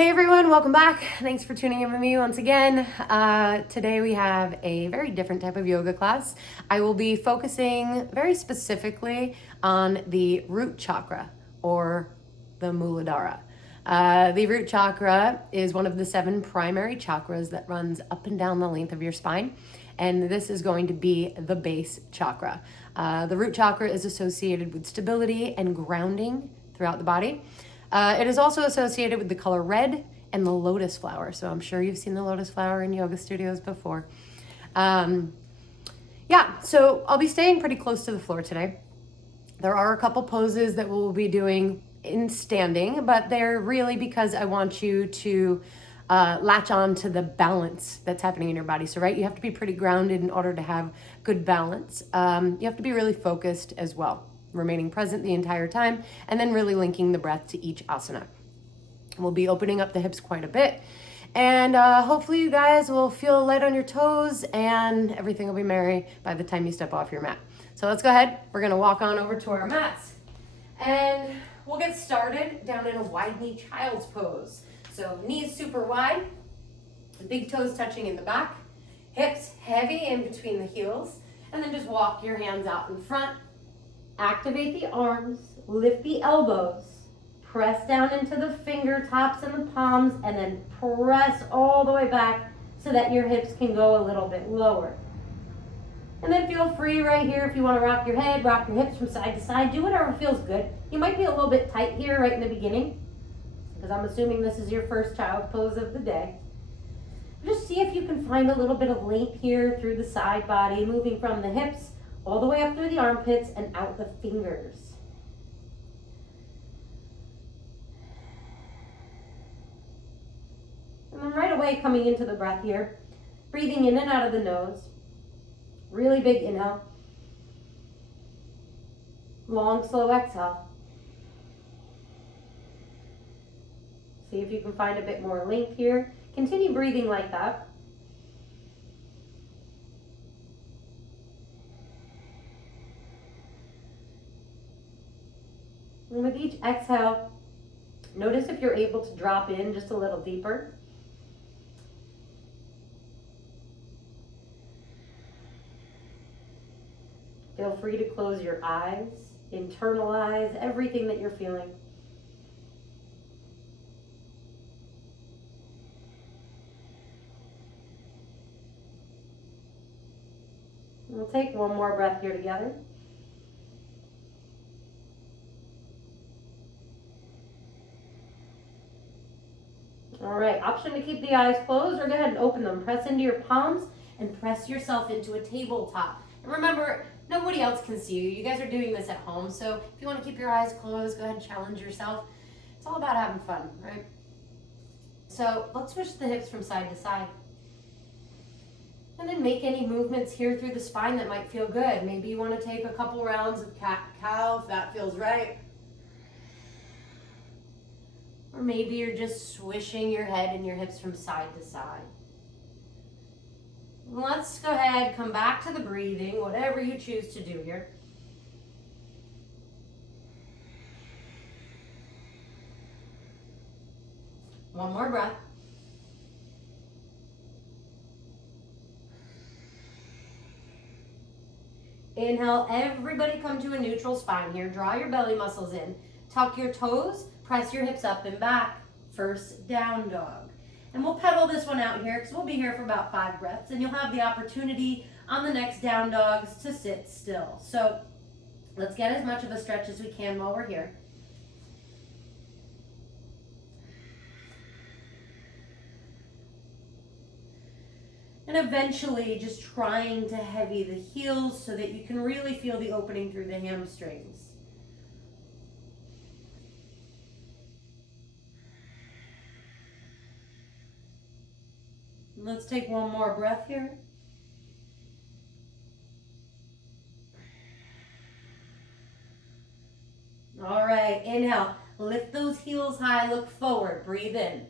Hey everyone, welcome back. Thanks for tuning in with me once again. Today we have a very different type of yoga class. I will be focusing very specifically on the root chakra or the Muladhara. The root chakra is one of the 7 primary chakras that runs up and down the length of your spine. And this is going to be the base chakra. The root chakra is associated with stability and grounding throughout the body. It is also associated with the color red and the lotus flower. So I'm sure you've seen the lotus flower in yoga studios before. So I'll be staying pretty close to the floor today. There are a couple poses that we'll be doing in standing, but they're really because I want you to latch on to the balance that's happening in your body. So, right, you have to be pretty grounded in order to have good balance. You have to be really focused as well, remaining present the entire time, and then really linking the breath to each asana. We'll be opening up the hips quite a bit, and hopefully you guys will feel light on your toes and everything will be merry by the time you step off your mat. So let's go ahead. We're gonna walk on over to our mats, and we'll get started down in a wide knee child's pose. So knees super wide, the big toes touching in the back, hips heavy in between the heels, and then just walk your hands out in front. Activate the arms, lift the elbows, press down into the fingertips and the palms, and then press all the way back so that your hips can go a little bit lower. And then feel free right here if you want to rock your head, rock your hips from side to side, do whatever feels good. You might be a little bit tight here right in the beginning, because I'm assuming this is your first child pose of the day. Just see if you can find a little bit of length here through the side body, moving from the hips all the way up through the armpits and out the fingers. And then right away coming into the breath here, breathing in and out of the nose. Really big inhale. Long, slow exhale. See if you can find a bit more length here. Continue breathing like that. And with each exhale, notice if you're able to drop in just a little deeper. Feel free to close your eyes, internalize everything that you're feeling. We'll take one more breath here together. All right, option to keep the eyes closed or go ahead and open them. Press into your palms and press yourself into a tabletop. And remember, nobody else can see you. You guys are doing this at home, so if you want to keep your eyes closed, go ahead and challenge yourself. It's all about having fun, right? So let's switch the hips from side to side. And then make any movements here through the spine that might feel good. Maybe you want to take a couple rounds of cat-cow if that feels right. Or maybe you're just swishing your head and your hips from side to side. Let's go ahead, come back to the breathing, whatever you choose to do here. One more breath. Inhale, everybody come to a neutral spine here. Draw your belly muscles in. Tuck your toes, press your hips up and back. First down dog. And we'll pedal this one out here because we'll be here for about 5 breaths, and you'll have the opportunity on the next down dogs to sit still. So let's get as much of a stretch as we can while we're here. And eventually just trying to heavy the heels so that you can really feel the opening through the hamstrings. Let's take one more breath here. All right, inhale. Lift those heels high, look forward, breathe in.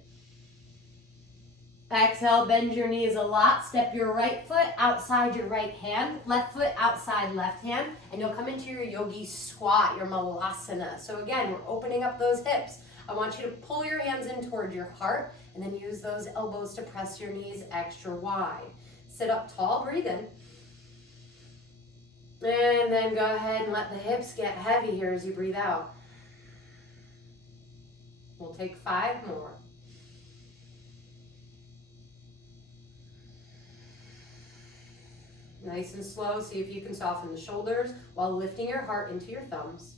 Exhale, bend your knees a lot. Step your right foot outside your right hand, left foot outside left hand, and you'll come into your yogi squat, your malasana. So again, we're opening up those hips. I want you to pull your hands in toward your heart and then use those elbows to press your knees extra wide. Sit up tall, breathe in. And then go ahead and let the hips get heavy here as you breathe out. We'll take 5 more. Nice and slow, see if you can soften the shoulders while lifting your heart into your thumbs.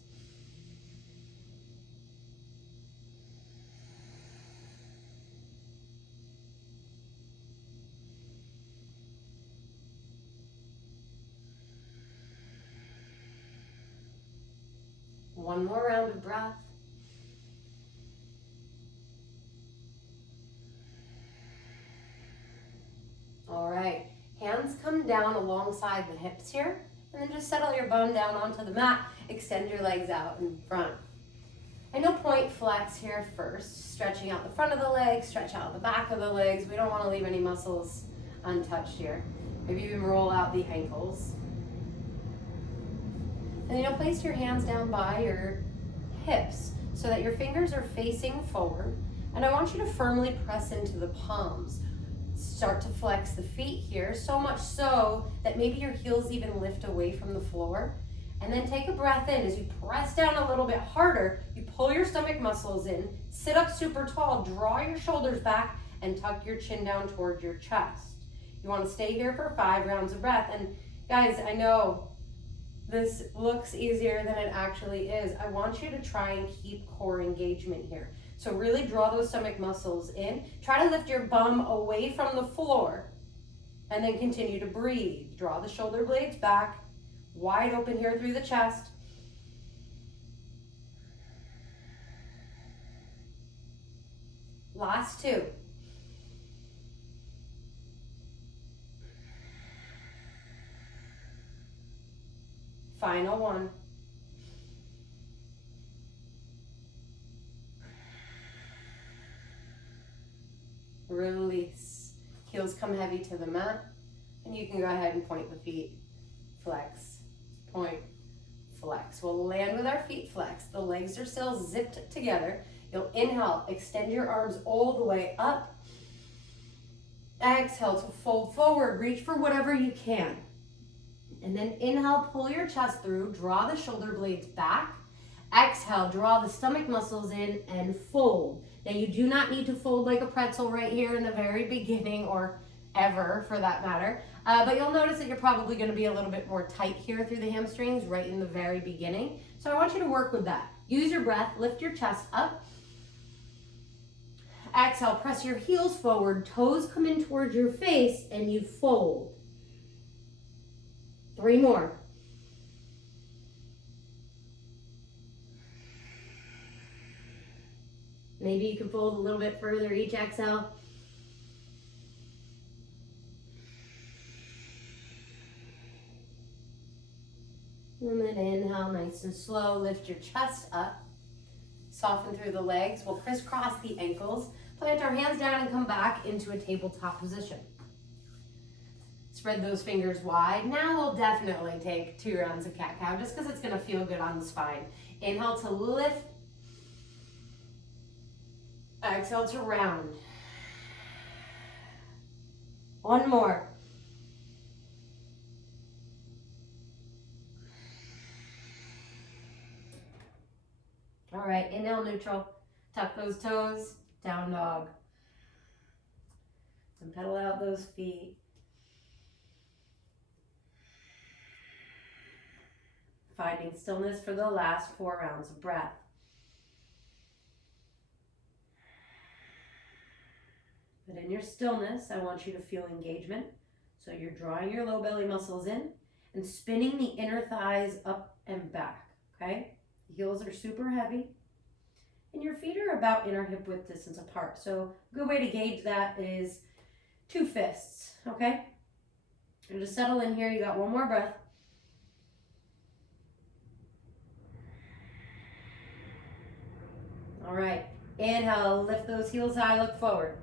One more round of breath. All right, hands come down alongside the hips here, and then just settle your bum down onto the mat. Extend your legs out in front. I know point flex here first, stretching out the front of the legs, stretch out the back of the legs. We don't want to leave any muscles untouched here. Maybe even roll out the ankles. And then you'll place your hands down by your hips so that your fingers are facing forward. And I want you to firmly press into the palms. Start to flex the feet here, so much so that maybe your heels even lift away from the floor. And then take a breath in. As you press down a little bit harder, you pull your stomach muscles in, sit up super tall, draw your shoulders back, and tuck your chin down towards your chest. You want to stay here for 5 rounds of breath. And guys, I know this looks easier than it actually is. I want you to try and keep core engagement here. So really draw those stomach muscles in. Try to lift your bum away from the floor and then continue to breathe. Draw the shoulder blades back, wide open here through the chest. Last 2. Final 1. Release. Heels come heavy to the mat, and you can go ahead and point the feet. Flex, point, flex. We'll land with our feet flexed. The legs are still zipped together. You'll inhale, extend your arms all the way up. Exhale to fold forward, reach for whatever you can. And then inhale, pull your chest through, draw the shoulder blades back. Exhale, draw the stomach muscles in and fold. Now you do not need to fold like a pretzel right here in the very beginning, or ever for that matter. But you'll notice that you're probably going to be a little bit more tight here through the hamstrings right in the very beginning. So I want you to work with that. Use your breath, lift your chest up. Exhale, press your heels forward, toes come in towards your face, and you fold. 3 more. Maybe you can fold a little bit further each exhale. And then inhale, nice and slow, lift your chest up. Soften through the legs. We'll crisscross the ankles. Plant our hands down and come back into a tabletop position. Spread those fingers wide. Now we'll definitely take 2 rounds of cat-cow just because it's going to feel good on the spine. Inhale to lift. Exhale to round. 1 more. All right, inhale neutral. Tuck those toes, down dog. And pedal out those feet. Finding stillness for the last 4 rounds of breath. But in your stillness, I want you to feel engagement. So you're drawing your low belly muscles in and spinning the inner thighs up and back, okay? The heels are super heavy. And your feet are about inner hip width distance apart. So a good way to gauge that is 2 fists, okay? And just settle in here. You got 1 more breath. All right, inhale, lift those heels high, look forward.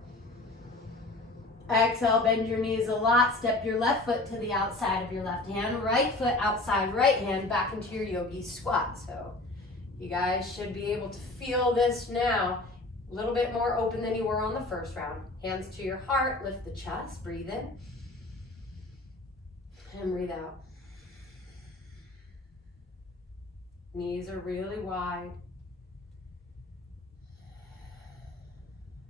Exhale, bend your knees a lot. Step your left foot to the outside of your left hand. Right foot outside right hand back into your yogi squat. So you guys should be able to feel this now. A little bit more open than you were on the first round. Hands to your heart, lift the chest, breathe in. And breathe out. Knees are really wide.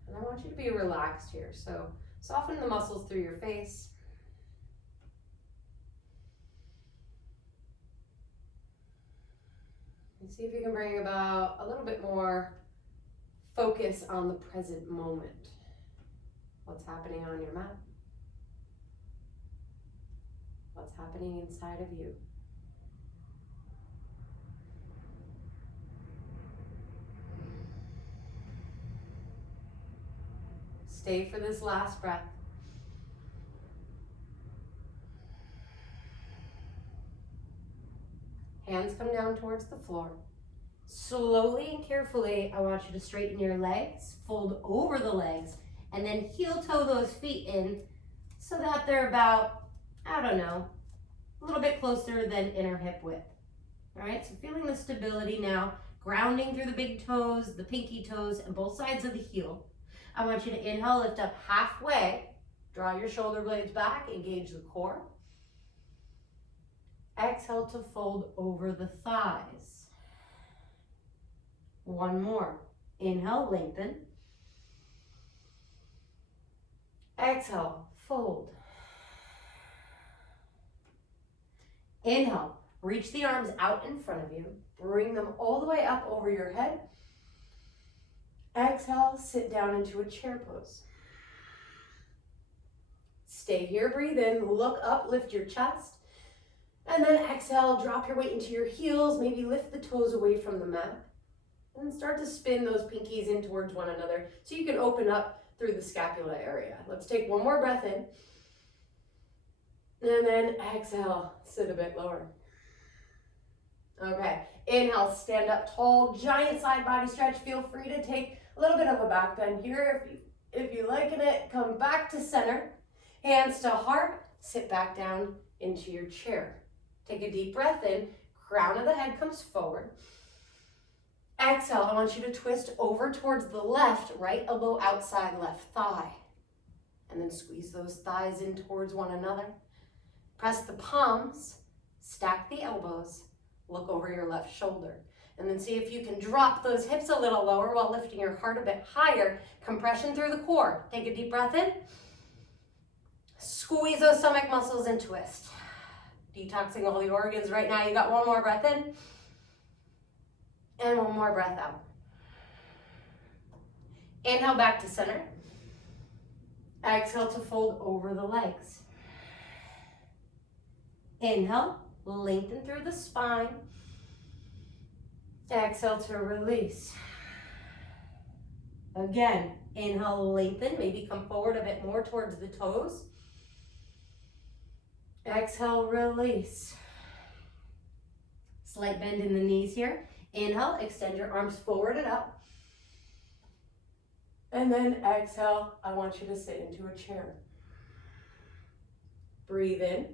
And I want you to be relaxed here. So soften the muscles through your face. And see if you can bring about a little bit more focus on the present moment. What's happening on your mat? What's happening inside of you? Stay for this last breath. Hands come down towards the floor. Slowly and carefully, I want you to straighten your legs, fold over the legs, and then heel toe those feet in so that they're about, I don't know, a little bit closer than inner hip width. All right, so feeling the stability now, grounding through the big toes, the pinky toes, and both sides of the heel. I want you to inhale, lift up halfway, draw your shoulder blades back, engage the core. Exhale to fold over the thighs. One more. Inhale, lengthen. Exhale, fold. Inhale, reach the arms out in front of you. Bring them all the way up over your head. Exhale, sit down into a chair pose. Stay here, breathe in, look up, lift your chest. And then exhale, drop your weight into your heels, maybe lift the toes away from the mat. And then start to spin those pinkies in towards one another so you can open up through the scapula area. Let's take one more breath in. And then exhale, sit a bit lower. Okay, inhale, stand up tall, giant side body stretch. Feel free to take a little bit of a back bend here. If you liking it, come back to center. Hands to heart, sit back down into your chair. Take a deep breath in, crown of the head comes forward. Exhale, I want you to twist over towards the left, right elbow outside left thigh. And then squeeze those thighs in towards one another. Press the palms, stack the elbows, look over your left shoulder. And then see if you can drop those hips a little lower while lifting your heart a bit higher. Compression through the core. Take a deep breath in. Squeeze those stomach muscles and twist. Detoxing all the organs right now. You got one more breath in. And one more breath out. Inhale back to center. Exhale to fold over the legs. Inhale, lengthen through the spine. Exhale to release. Again, inhale, lengthen, maybe come forward a bit more towards the toes. Exhale, release. Slight bend in the knees here. Inhale, extend your arms forward and up. And then exhale, I want you to sit into a chair. Breathe in.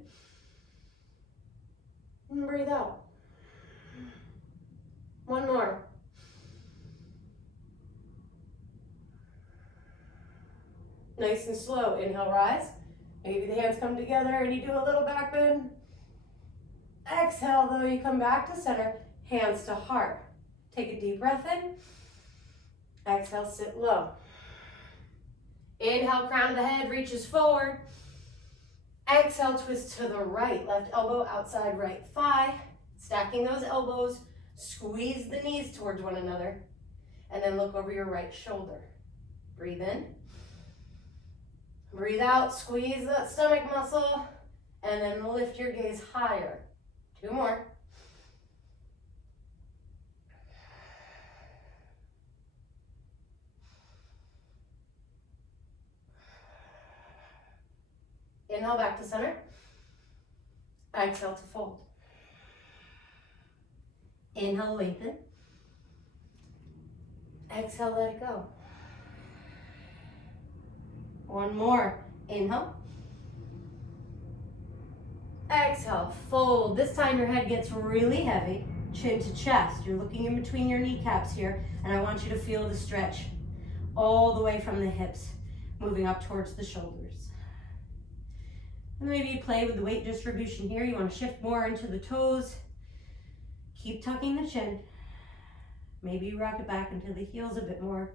And breathe out. One more. Nice and slow. Inhale, rise. Maybe the hands come together and you do a little back bend. Exhale, though, you come back to center. Hands to heart. Take a deep breath in. Exhale, sit low. Inhale, crown of the head reaches forward. Exhale, twist to the right. Left elbow outside right thigh. Stacking those elbows. Squeeze the knees towards one another. And then look over your right shoulder. Breathe in. Breathe out. Squeeze that stomach muscle. And then lift your gaze higher. Two more. Inhale back to center. Exhale to fold. Inhale, lengthen. Exhale, let it go. One more. Inhale. Exhale, fold. This time your head gets really heavy, chin to chest. You're looking in between your kneecaps here, and I want you to feel the stretch. all the way from the hips, moving up towards the shoulders. And maybe you play with the weight distribution here. You want to shift more into the toes. Keep tucking the chin. Maybe you rock it back into the heels a bit more.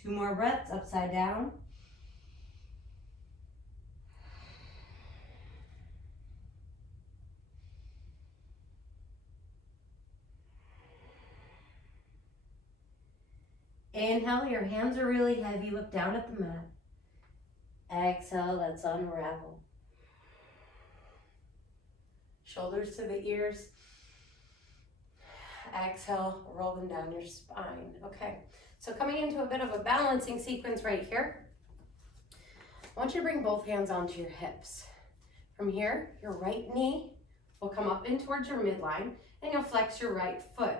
Two more breaths, upside down. Inhale, your hands are really heavy. Look down at the mat. Exhale, let's unravel. Shoulders to the ears. Exhale, roll them down your spine. Okay, so coming into a bit of a balancing sequence right here. I want you to bring both hands onto your hips. From here, your right knee will come up in towards your midline, and you'll flex your right foot.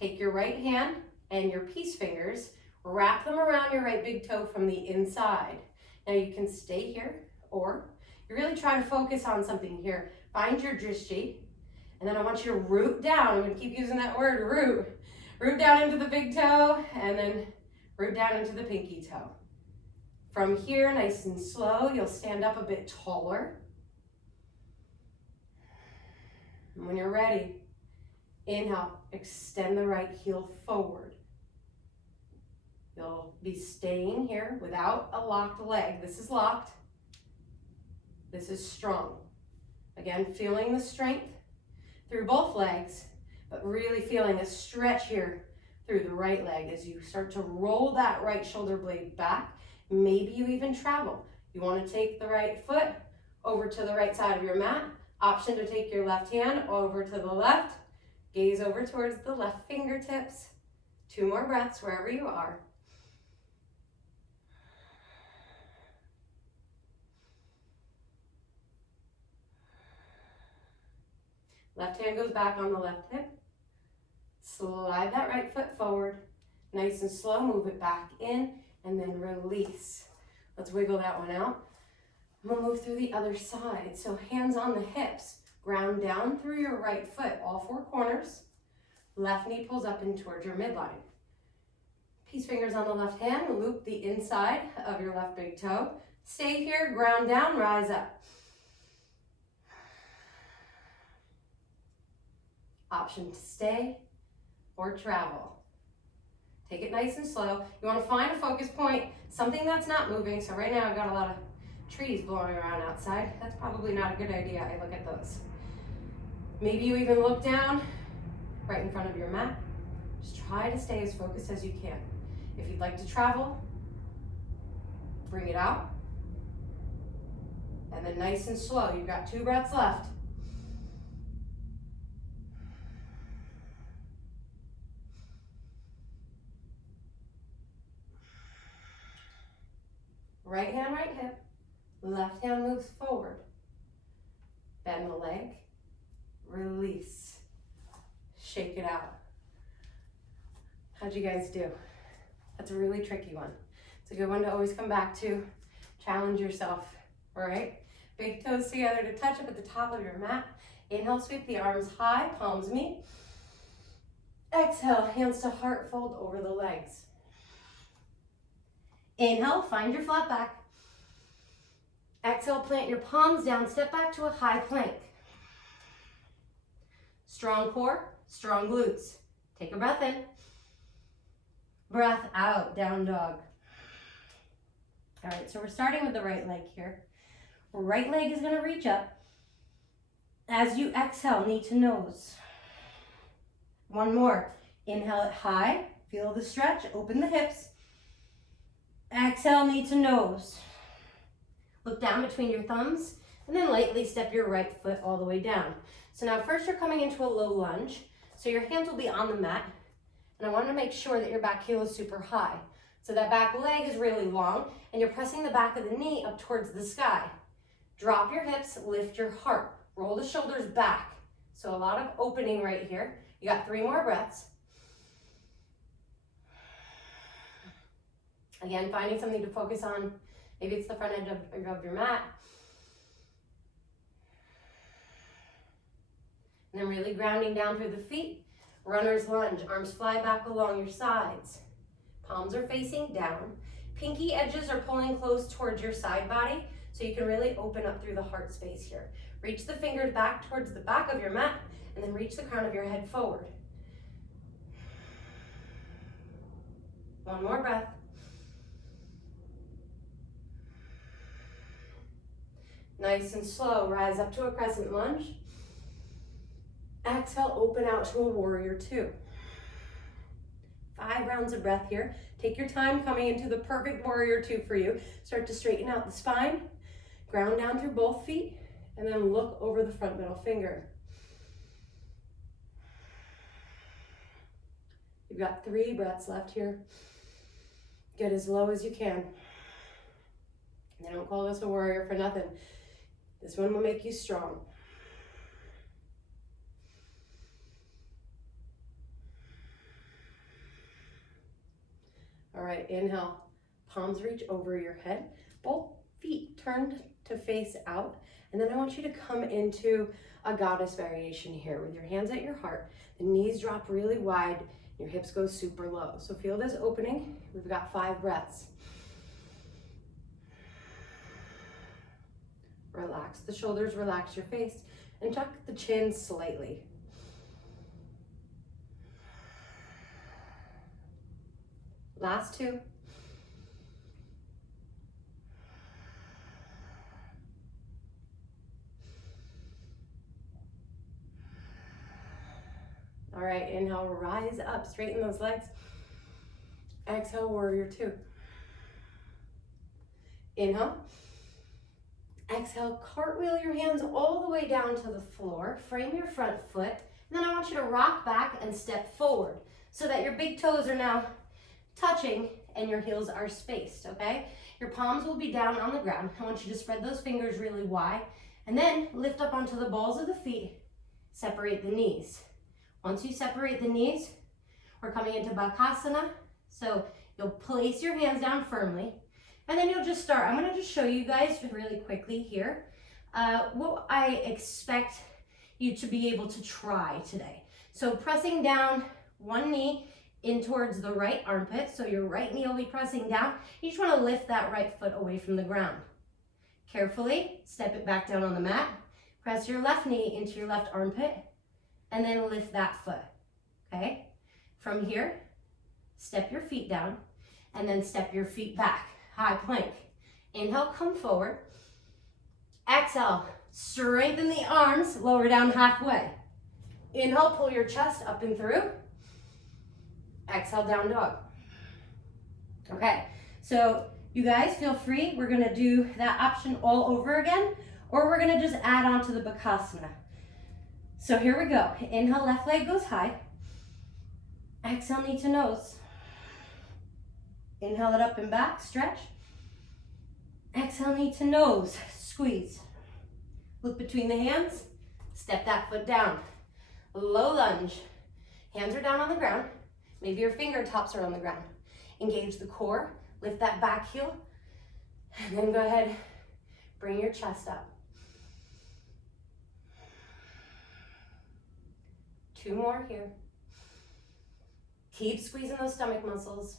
Take your right hand and your peace fingers, wrap them around your right big toe from the inside. Now you can stay here, or you really try to focus on something here. Find your drishti, and then I want you to root down. I'm going to keep using that word, root. Root down into the big toe, and then root down into the pinky toe. From here, nice and slow, you'll stand up a bit taller. And when you're ready, inhale, extend the right heel forward. You'll be staying here without a locked leg. This is locked. This is strong. Again, feeling the strength through both legs, but really feeling a stretch here through the right leg as you start to roll that right shoulder blade back. Maybe you even travel. You want to take the right foot over to the right side of your mat. Option to take your left hand over to the left. Gaze over towards the left fingertips. Two more breaths wherever you are. Left hand goes back on the left hip. Slide that right foot forward. Nice and slow, move it back in, and then release. Let's wiggle that one out. We'll move through the other side. So hands on the hips. Ground down through your right foot, all four corners. Left knee pulls up in towards your midline. Peace fingers on the left hand, loop the inside of your left big toe. Stay here, ground down, rise up. Option to stay or travel. Take it nice and slow. You want to find a focus point, something that's not moving. So right now I've got a lot of trees blowing around outside. That's probably not a good idea. I look at those. Maybe you even look down right in front of your mat. Just try to stay as focused as you can. If you'd like to travel, bring it out. And then nice and slow. You've got 2 breaths left. Right hand, right hip. Left hand moves forward. Bend the leg. Release. Shake it out. How'd you guys do? That's a really tricky one. It's a good one to always come back to. Challenge yourself, all right? Big toes together to touch up at the top of your mat. Inhale, sweep the arms high, palms meet. Exhale, hands to heart, fold over the legs. Inhale, find your flat back. Exhale, plant your palms down, step back to a high plank. Strong core, strong glutes. Take a breath in. Breath out, down dog. All right, so we're starting with the right leg here. Right leg is gonna reach up. As you exhale, knee to nose. One more. Inhale it high, feel the stretch, open the hips. Exhale, knee to nose. Look down between your thumbs, and then lightly step your right foot all the way down. So now first you're coming into a low lunge, so your hands will be on the mat, and I want to make sure that your back heel is super high. So that back leg is really long, and you're pressing the back of the knee up towards the sky. Drop your hips, lift your heart, roll the shoulders back. So a lot of opening right here. You got 3 more breaths. Again, finding something to focus on. Maybe it's the front edge of your mat. And then really grounding down through the feet. Runner's lunge, arms fly back along your sides. Palms are facing down. Pinky edges are pulling close towards your side body, so you can really open up through the heart space here. Reach the fingers back towards the back of your mat, and then reach the crown of your head forward. One more breath. Nice and slow, rise up to a crescent lunge. Exhale, open out to a warrior two. 5 rounds of breath here. Take your time coming into the perfect warrior two for you. Start to straighten out the spine, ground down through both feet, and then look over the front middle finger. You've got 3 breaths left here. Get as low as you can. They don't call this a warrior for nothing. This one will make you strong. All right, inhale, palms reach over your head, both feet turned to face out, and then I want you to come into a goddess variation here with your hands at your heart, the knees drop really wide, your hips go super low. So feel this opening. We've got 5 breaths. Relax the shoulders, relax your face, and tuck the chin slightly. Last 2. All right, inhale, rise up, straighten those legs. Exhale, warrior two. Inhale. Exhale, cartwheel your hands all the way down to the floor. Frame your front foot. And then I want you to rock back and step forward so that your big toes are now touching and your heels are spaced, okay? Your palms will be down on the ground. I want you to spread those fingers really wide and then lift up onto the balls of the feet. Separate the knees. Once you separate the knees, we're coming into Bakasana. So you'll place your hands down firmly and then you'll just start. I'm gonna just show you guys really quickly here what I expect you to be able to try today. So pressing down one knee in towards the right armpit. So your right knee will be pressing down. You just wanna lift that right foot away from the ground. Carefully step it back down on the mat. Press your left knee into your left armpit and then lift that foot, okay? From here, step your feet down and then step your feet back, high plank. Inhale, come forward. Exhale, strengthen the arms, lower down halfway. Inhale, pull your chest up and through. Exhale, down dog. Okay, so you guys feel free. We're gonna do that option all over again, or we're gonna just add on to the Bakasana. So here we go. Inhale, left leg goes high. Exhale, knee to nose. Inhale it up and back, stretch. Exhale, knee to nose, squeeze. Look between the hands, step that foot down. Low lunge. Hands are down on the ground. Maybe your fingertips are on the ground. Engage the core, lift that back heel, and then go ahead, bring your chest up. 2 more here. Keep squeezing those stomach muscles.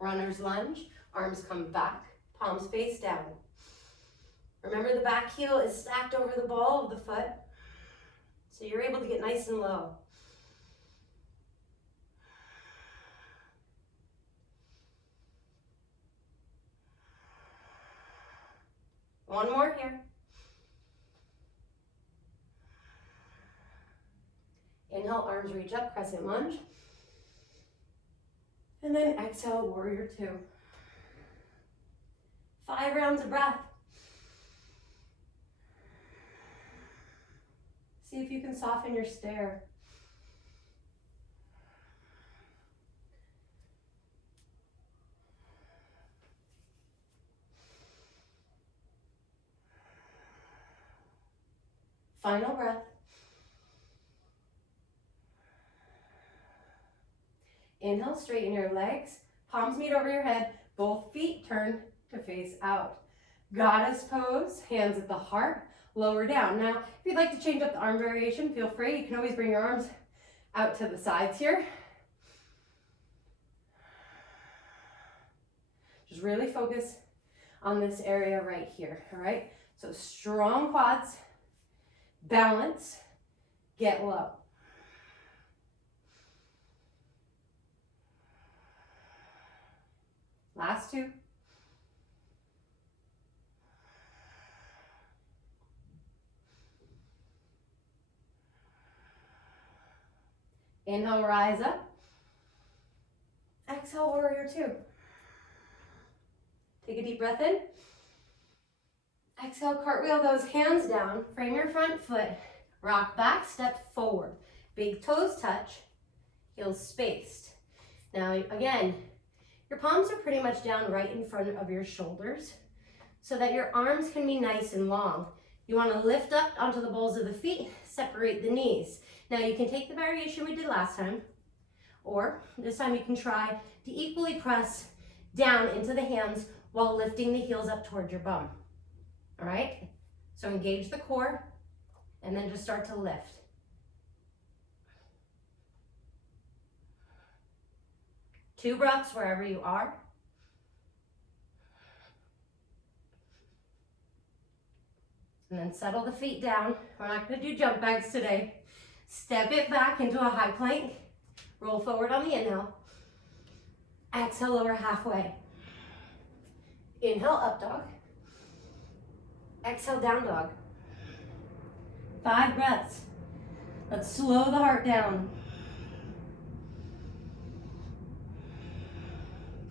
Runner's lunge, arms come back, palms face down. Remember the back heel is stacked over the ball of the foot, so you're able to get nice and low. One more here. Inhale, arms reach up, crescent lunge. And then exhale, warrior two. 5 rounds of breath. See if you can soften your stare. Final breath. Inhale, straighten your legs. Palms meet over your head. Both feet turn to face out. Goddess pose, hands at the heart, lower down. Now, if you'd like to change up the arm variation, feel free. You can always bring your arms out to the sides here. Just really focus on this area right here, all right? So strong quads, balance, get low. Last two. Inhale, rise up. Exhale, warrior two. Take a deep breath in. Exhale, cartwheel those hands down. Frame your front foot. Rock back, step forward. Big toes touch, heels spaced. Now, again, your palms are pretty much down right in front of your shoulders so that your arms can be nice and long. You want to lift up onto the balls of the feet, separate the knees. Now, you can take the variation we did last time, or this time you can try to equally press down into the hands while lifting the heels up towards your bum. All right? So engage the core and then just start to lift. Two breaths wherever you are. And then settle the feet down. We're not going to do jump bags today. Step it back into a high plank. Roll forward on the inhale. Exhale, lower halfway. Inhale, up dog. Exhale, down dog. 5 breaths. Let's slow the heart down.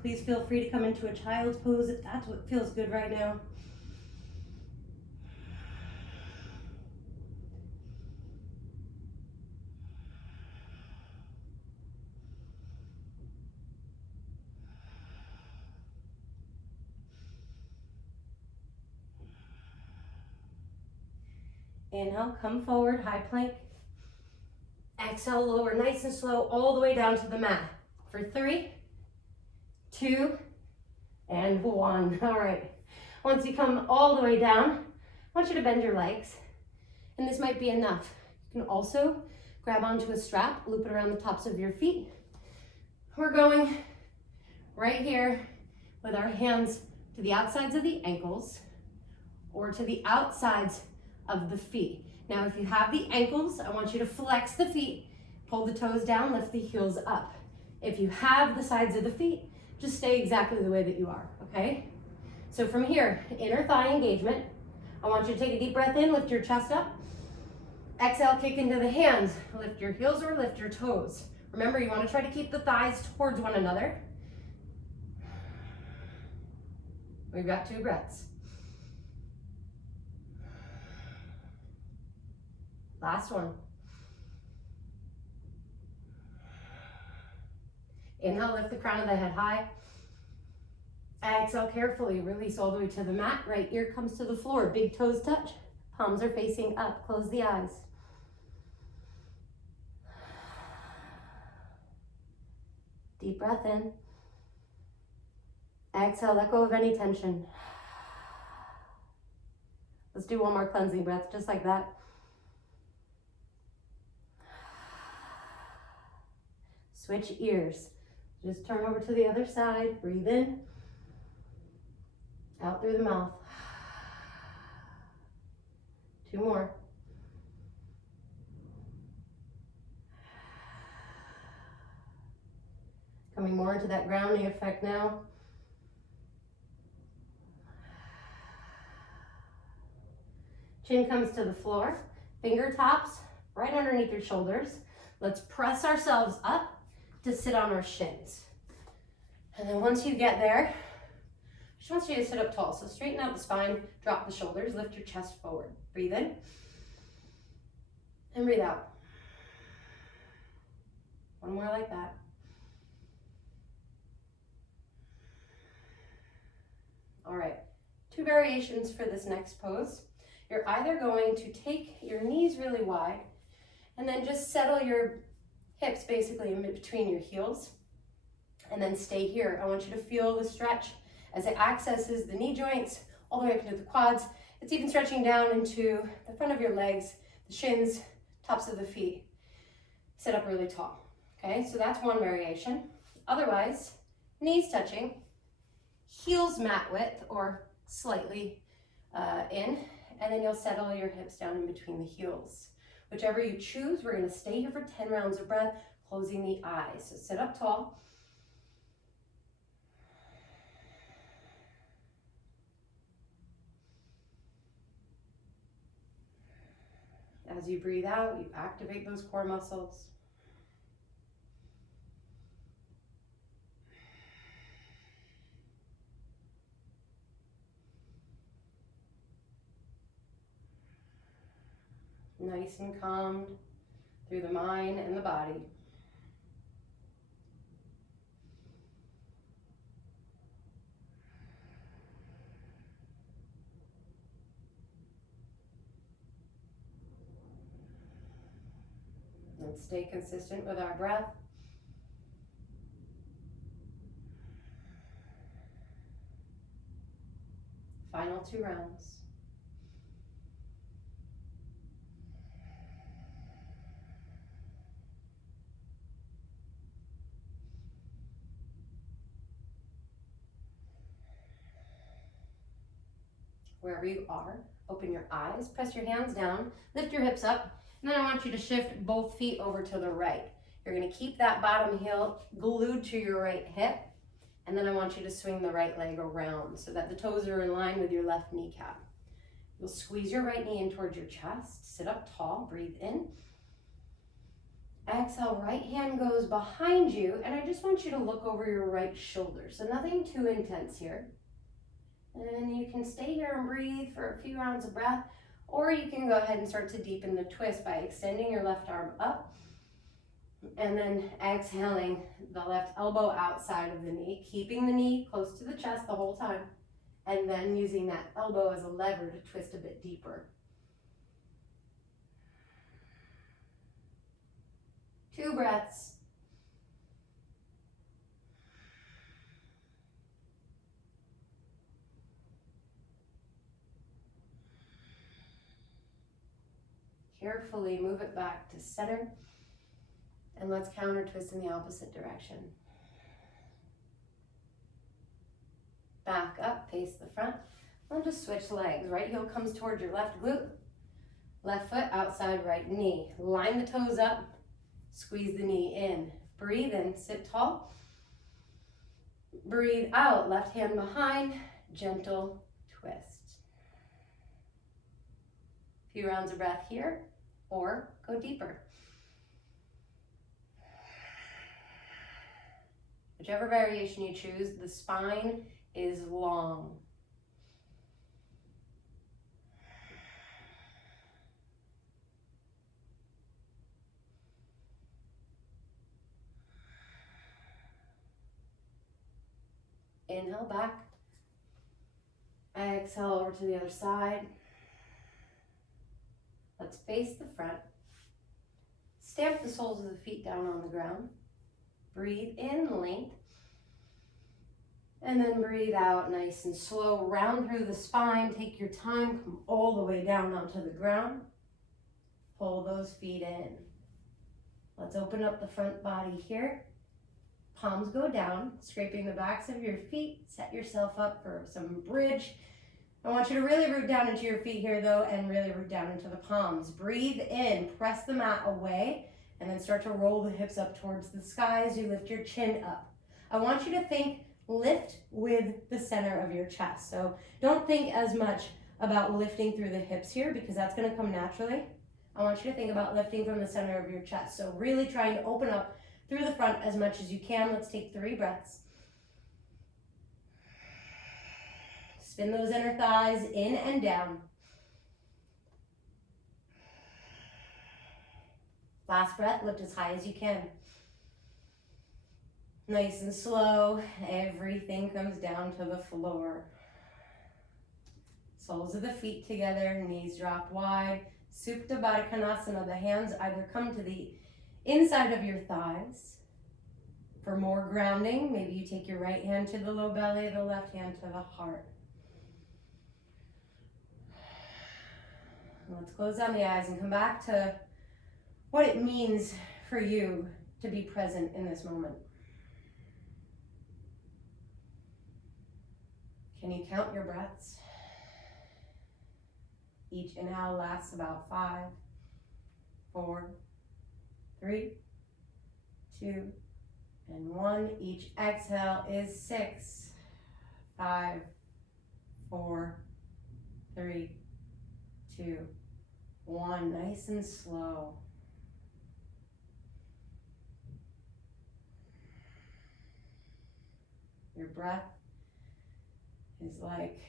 Please feel free to come into a child's pose if that's what feels good right now. Inhale, come forward, high plank. Exhale, lower nice and slow all the way down to the mat. For 3, 2, and 1. All right. Once you come all the way down, I want you to bend your legs. And this might be enough. You can also grab onto a strap, loop it around the tops of your feet. We're going right here with our hands to the outsides of the ankles or to the outsides of the feet. Now, if you have the ankles, I want you to flex the feet, pull the toes down, lift the heels up. If you have the sides of the feet, just stay exactly the way that you are, okay? So from here, inner thigh engagement. I want you to take a deep breath in, lift your chest up. Exhale, kick into the hands. Lift your heels or lift your toes. Remember, you want to try to keep the thighs towards one another. We've got 2 breaths. Last one. Inhale, lift the crown of the head high. Exhale, carefully release all the way to the mat. Right ear comes to the floor. Big toes touch. Palms are facing up. Close the eyes. Deep breath in. Exhale, let go of any tension. Let's do one more cleansing breath, just like that. Switch ears. Just turn over to the other side. Breathe in. Out through the mouth. 2 more. Coming more into that grounding effect now. Chin comes to the floor. Finger tops right underneath your shoulders. Let's press ourselves up to sit on our shins. And then once you get there, I just want you to sit up tall. So straighten out the spine, drop the shoulders, lift your chest forward. Breathe in and breathe out. One more like that. All right, 2 variations for this next pose. You're either going to take your knees really wide and then just settle your hips basically in between your heels and then stay here. I want you to feel the stretch as it accesses the knee joints all the way up into the quads. It's even stretching down into the front of your legs, the shins, tops of the feet. Sit up really tall. Okay, so that's one variation. Otherwise, knees touching, heels mat width or slightly in, and then you'll settle your hips down in between the heels. Whichever you choose, we're going to stay here for 10 rounds of breath, closing the eyes. So sit up tall. As you breathe out, you activate those core muscles. Nice and calmed through the mind and the body. And stay consistent with our breath. Final 2 rounds. Wherever you are, open your eyes, press your hands down, lift your hips up, and then I want you to shift both feet over to the right. You're going to keep that bottom heel glued to your right hip, and then I want you to swing the right leg around so that the toes are in line with your left kneecap. You'll squeeze your right knee in towards your chest, sit up tall, breathe in. Exhale, right hand goes behind you, and I just want you to look over your right shoulder. So nothing too intense here. And you can stay here and breathe for a few rounds of breath, or you can go ahead and start to deepen the twist by extending your left arm up and then exhaling the left elbow outside of the knee, keeping the knee close to the chest the whole time, and then using that elbow as a lever to twist a bit deeper. 2 breaths. Carefully move it back to center, and let's counter twist in the opposite direction. Back up, face the front. I'll just switch legs. Right heel comes towards your left glute, left foot outside right knee. Line the toes up, squeeze the knee in. Breathe in, sit tall. Breathe out, left hand behind, gentle twist. A few rounds of breath here, or go deeper. Whichever variation you choose, the spine is long. Inhale back. Exhale over to the other side. Let's face the front. Stamp the soles of the feet down on the ground. Breathe in length. And then breathe out nice and slow. Round through the spine. Take your time. Come all the way down onto the ground. Pull those feet in. Let's open up the front body here. Palms go down, scraping the backs of your feet. Set yourself up for some bridge. I want you to really root down into your feet here though, and really root down into the palms. Breathe in, press the mat away, and then start to roll the hips up towards the sky as you lift your chin up. I want you to think lift with the center of your chest. So don't think as much about lifting through the hips here because that's going to come naturally. I want you to think about lifting from the center of your chest. So really trying to open up through the front as much as you can. Let's take 3 breaths. Spin those inner thighs in and down. Last breath, lift as high as you can. Nice and slow, everything comes down to the floor. Soles of the feet together, knees drop wide. Supta Baddha Konasana, the hands either come to the inside of your thighs. For more grounding, maybe you take your right hand to the low belly, the left hand to the heart. Let's close down the eyes and come back to what it means for you to be present in this moment. Can you count your breaths? Each inhale lasts about 5, 4, 3, 2, and 1. Each exhale is 6, 5, 4, 3, 2, 1. Nice and slow. Your breath is like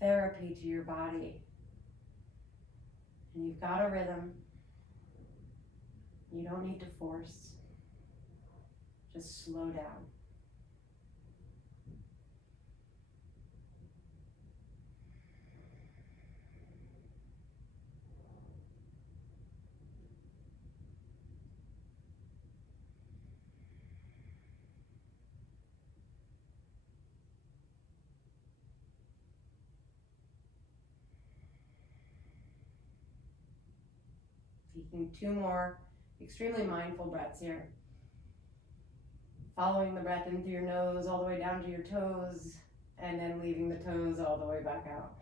therapy to your body. And you've got a rhythm. You don't need to force. Just slow down. Taking 2 more extremely mindful breaths here. Following the breath in through your nose all the way down to your toes, and then leaving the toes all the way back out.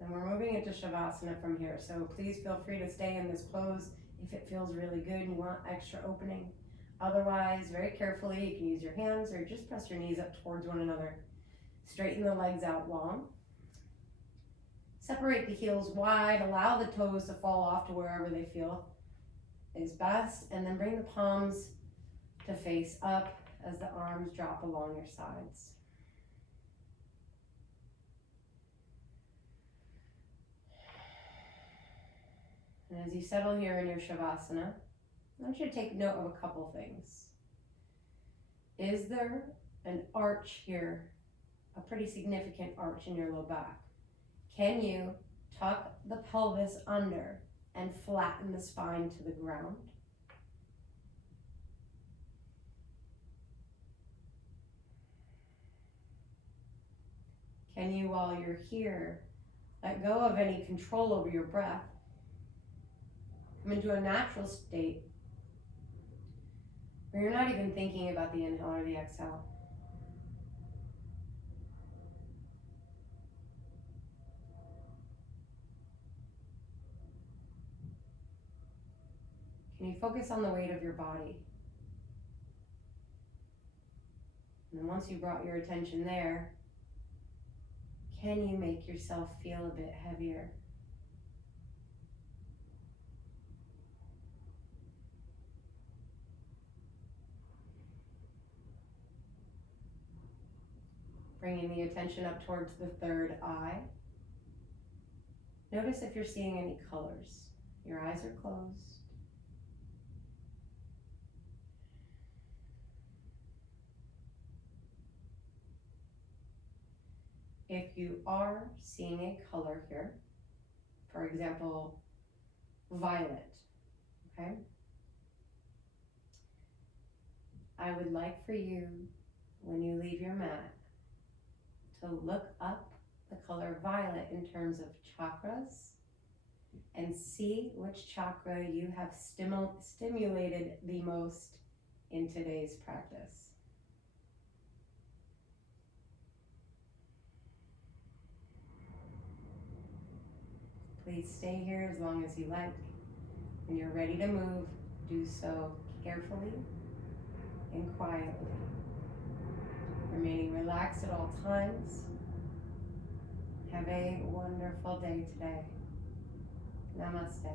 And we're moving into Shavasana from here, so please feel free to stay in this pose if it feels really good and you want extra opening. Otherwise, very carefully, you can use your hands or just press your knees up towards one another. Straighten the legs out long. Separate the heels wide, allow the toes to fall off to wherever they feel is best, and then bring the palms to face up as the arms drop along your sides. And as you settle here in your Shavasana, I want you to take note of a couple things. Is there an arch here, a pretty significant arch in your low back? Can you tuck the pelvis under and flatten the spine to the ground? Can you, while you're here, let go of any control over your breath? Come into a natural state where you're not even thinking about the inhale or the exhale. Can you focus on the weight of your body? And then once you brought your attention there, can you make yourself feel a bit heavier? Bringing the attention up towards the third eye. Notice if you're seeing any colors. Your eyes are closed. If you are seeing a color here, for example, violet, okay? I would like for you, when you leave your mat, to look up the color violet in terms of chakras and see which chakra you have stimulated the most in today's practice. Please stay here as long as you like. When you're ready to move, do so carefully and quietly. Remaining relaxed at all times. Have a wonderful day today. Namaste.